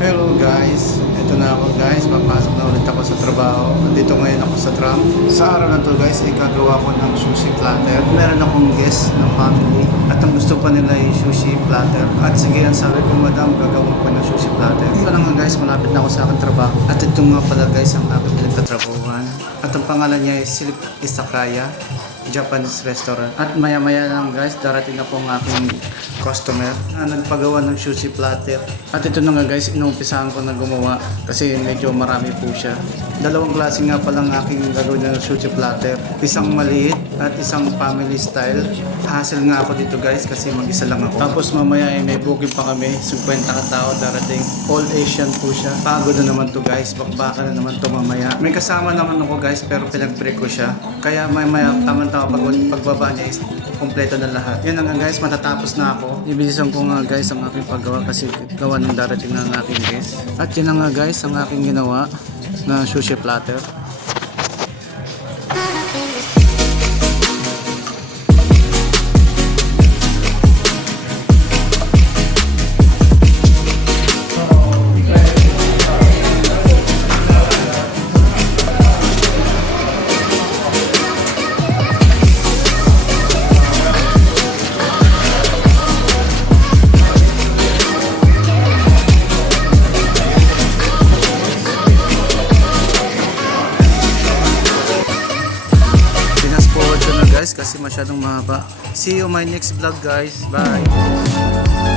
Hello guys, ito na ako guys, papasok na ulit ako sa trabaho. Dito ngayon ako sa tram. Sa araw na to guys, ay gagawa ko ng sushi platter. Meron akong guest ng family at ang gusto pa nila ay sushi platter. At sige, ang sabi ko, madam, gagawin ko ng sushi platter. Ito na nga guys, malapit na ako sa aking trabaho. At ito nga pala guys, ang aking pinagtatrabuhan. At ang pangalan niya ay Silip Isakaya, Japanese restaurant. At maya-maya lang guys, darating na po ang aking customer na nagpagawa ng sushi platter. At ito na nga guys, inumpisahan ko na gumawa kasi medyo marami po siya. Dalawang klase nga palang aking gagawin ng sushi platter. Isang maliit at isang family style. Hassle nga ako dito guys kasi mag-isa lang ako. Tapos mamaya ay may booking pa kami, 50 katao darating. All Asian po siya. Pagod na naman to guys, bakbaka na naman to mamaya. May kasama naman ako guys pero pinag-break ko siya. Kaya mamaya tama-tama pagbaba niya is kompleto na lahat. Yan na nga guys, matatapos na ako. Ibilisan ko nga guys ang aking paggawa kasi gawa ng darating na ang aking guest. At yun na nga guys ang aking ginawa na sushi platter. Guys, kasi masyadong mahaba. See you my next vlog guys. Bye.